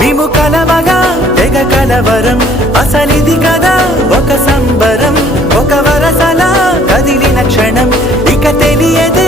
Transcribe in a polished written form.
మేము కలవగా తెగ కలవరం అసలిది కదా ఒక సంబరం ఒక వరసలా కదిలిన క్షణం ఇక తెలియదు